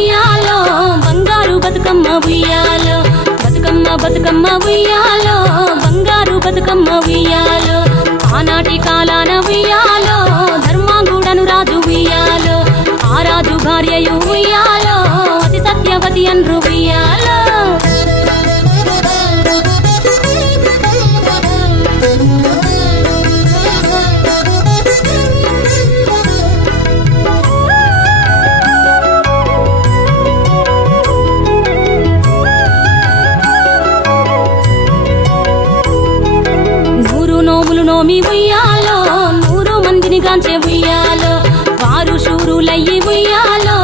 ఉయ్యాలో బంగారు బతుకమ్మ ఉయ్యాలో బతుకమ్మ బతుకమ్మ ఉయ్యాలో బంగారు బతుకమ్మ ఉయ్యాలో ఆనాటి కాలాన ఉయ్యాలో ధర్మాంగుడను రాజు ఉయ్యాలో ఆ రాజు భార్యయు ఉయ్యాలో అతి సత్యవతి అన్రు ఉయ్యాలో నోమి ఉయ్యాలో 100 మందిని గాంచే ఉయ్యాలో వారు శూరులయ్యి ఉయ్యాలో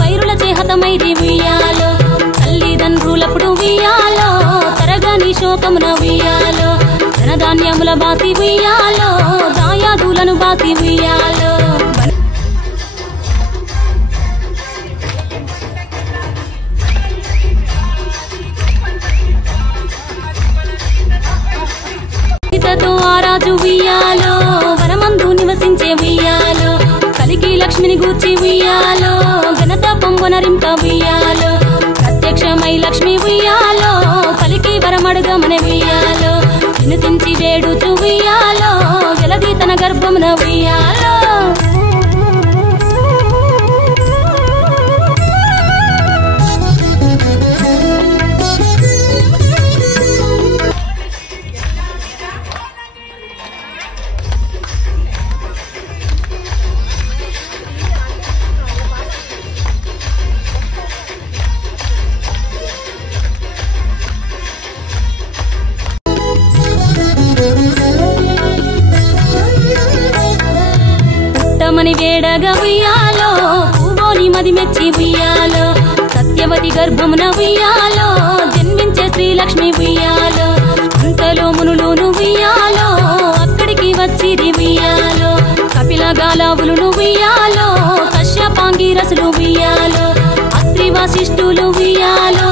వైరుల చేహతమైరి ఉయ్యాలో తల్లిదండ్రులప్పుడు ఉయ్యాలో తరగని శోకమున ఉయ్యాలో ధనధాన్యముల బాసి ఉయ్యాలో దాయాదులను బాసి ఉయ్యాలో ఆరాజు ఉయ్యాలో వనమందు నివసించే ఉయ్యాలో కలికి లక్ష్మిని గూర్చి ఉయ్యాలో ఘనత పొంగునరింప ఉయ్యాలో ప్రత్యక్షమై లక్ష్మి ఉయ్యాలో కలికి వరమడుగమనే ఉయ్యాలో వినుతించి వేడుచు ఉయ్యాలో వెలది తన గర్భమున ఉయ్యాలో మని వేడగా ఉయ్యాలో పూవోని మది మెచ్చి ఉయ్యాలో సత్యవతి గర్భమున ఉయ్యాలో జన్మించే శ్రీలక్ష్మి ఉయ్యాలో అంతలో మునులును ఉయ్యాలో అక్కడికి వచ్చిరి ఉయ్యాలో కపిల గాలావులును ఉయ్యాలో కశ్యపాంగిరసులు ఉయ్యాలో అత్రి వశిష్ఠులు ఉయ్యాలో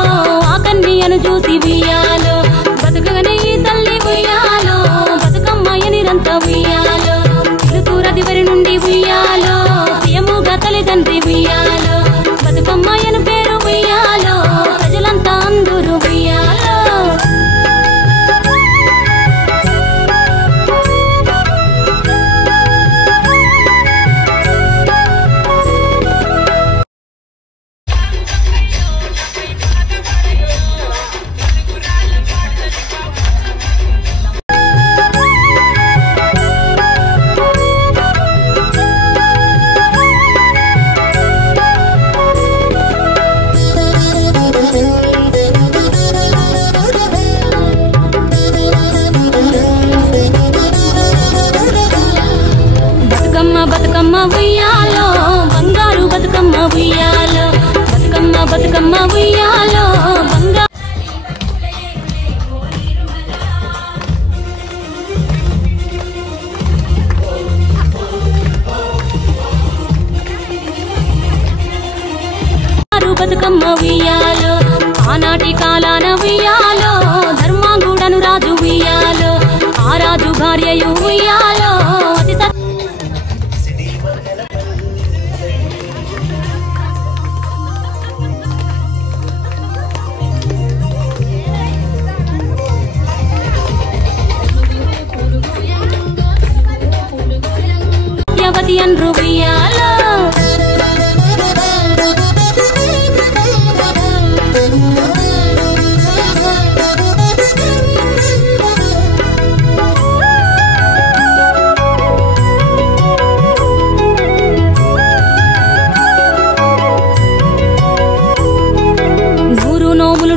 ఆ కన్యను చూసి ఉయ్యాలో బతుకగనే ఈ తల్లి ఉయ్యాలో బతుకమ్మయ్య నిరంత ఉయ్యాలో దివరి నుండి ఉయ్యాలో ప్రియముగా తల్లిదండ్రి ఉయ్యాలో బతుకమ్మయ్యను పేరు ఉయ్యాలో ప్రజలంతా అందరూ ఉయ్యాలో బతుకమ్మ ఉయ్యాలో బంగారు బతుకమ్మ ఉయ్యాలో బతుకమ్మ బతుకమ్మ ఉయ్యాలో బంగారు బతుకమ్మ ఉయ్యాలో ఆనాటి కాలాన ఉయ్యాలో ధర్మాంగుడను రాజు ఉయ్యాలో ఆ రాజు భార్యయు ఉయ్యాలో అతి సత్యవతి అన్రు ఉయ్యాలో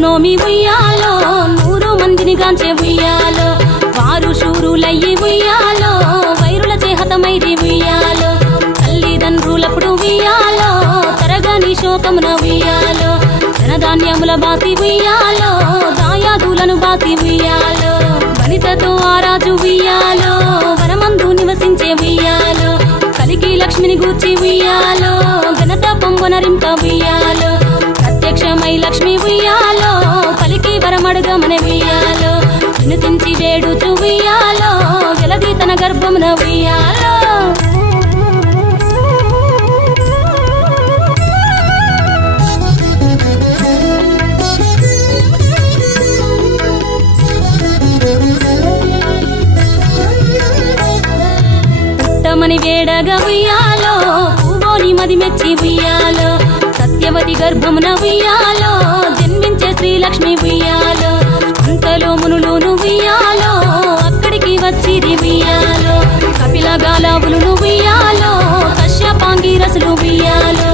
నోమి ఉయ్యాలో 100 మందిని గాంచే ఉయ్యాలో వారు శూరులయ్యి ఉయ్యాలో వైరుల చేహతమైరి ఉయ్యాలో తల్లిదండ్రులప్పుడు ఉయ్యాలో తరగని శోకమున ఉయ్యాలో ధనధాన్యముల బాసి ఉయ్యాలో దాయాదులను బాసి ఉయ్యాలో వనితతో ఆరాజు ఉయ్యాలో వనమందు నివసించే ఉయ్యాలో కలికి లక్ష్మిని గూర్చి ఉయ్యాలో ఘనత పొంగునరింప ఉయ్యాలో ప్రత్యక్షమై లక్ష్మి ఉయ్యాలో కలికి వరమడుగమనే ఉయ్యాలో వినుతించి వేడుచు ఉయ్యాలో వెలది తన గర్భమున ఉయ్యాలో పుట్టగా ఉయ్యాలో పూవోని మది మెచ్చి ఉయ్యాలో సత్యవతి గర్భమున ఉయ్యాలో జన్మించే శ్రీలక్ష్మి ఉయ్యాలో అంతలో మునులును ఉయ్యాలో అక్కడికి వచ్చిరి ఉయ్యాలో కపిల గాలావులు ఉయ్యాలో కశ్యపాంగి రసులు ఉయ్యాలో